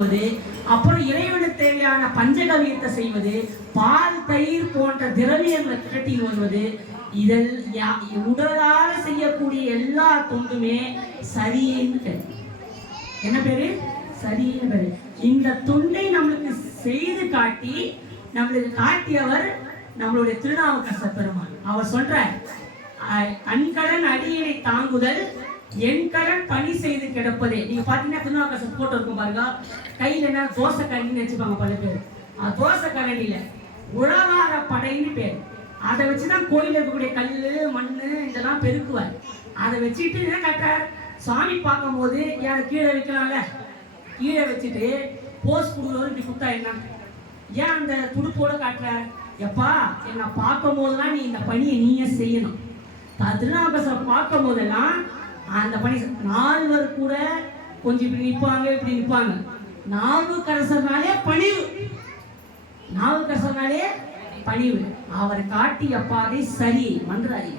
அப்புறம் இறைவனுக்கு தேவையான பஞ்சகவியத்தை செய்வது, பால் தயிர் போன்ற திரவியங்களை திரட்டி வருவது, இதில் உடலால செய்யக்கூடிய எல்லா தொண்டுமே சரின்னு பேரு. என்ன பேரு? சரின்னு பேரு. இந்த தொண்டை நம்மளுக்கு செய்து காட்டி நம்மளுக்கு காட்டியவர் நம்மளுடைய திருநாவுக்கரசர் பெருமான். அவர் சொல்ற கண்கடன் அடியினை தாங்குதல் என் கடன் பணி செய்து கிடப்பதே. நீங்க பாத்தீங்கன்னா திருநாவுக்கரசர் போட்டோ இருக்கும் பாருங்க, கையில என்ன தோசை கரண்டின்னு வச்சுப்பாங்க பல பேர். தோசை கரண்டியில உழவார படைன்னு பேர். அதை வச்சுதான் கோயில இருக்கக்கூடிய கல்லு மண்ணு இதெல்லாம் பெருக்குவார். அதை வச்சுட்டு என்ன காட்டுறார், சாமி பார்க்கும் போது யார் கீழே வைக்கலாம்ல, கீழே வச்சுட்டு போஸ் கொடுக்குறவரு இப்படி கொடுத்தா என்ன, ஏன் அந்த துடுப்போட காட்டுறார், எப்பா என்னை பார்க்கும் போதெல்லாம் நீ இந்த பணியை நீயே செய்யணும். திருநாவுக்கரசரை பார்க்கும் போதெல்லாம் அந்த பணி. நால்வர் கூட கொஞ்சம் இப்படி நிற்பாங்க, இப்படி நிற்பாங்க. நாவுக்கரசர்னாலே பணிவு, நாவுக்கரசர்னாலே பணிவு. அவர் காட்டிய பாதை சரி மன்றாடி.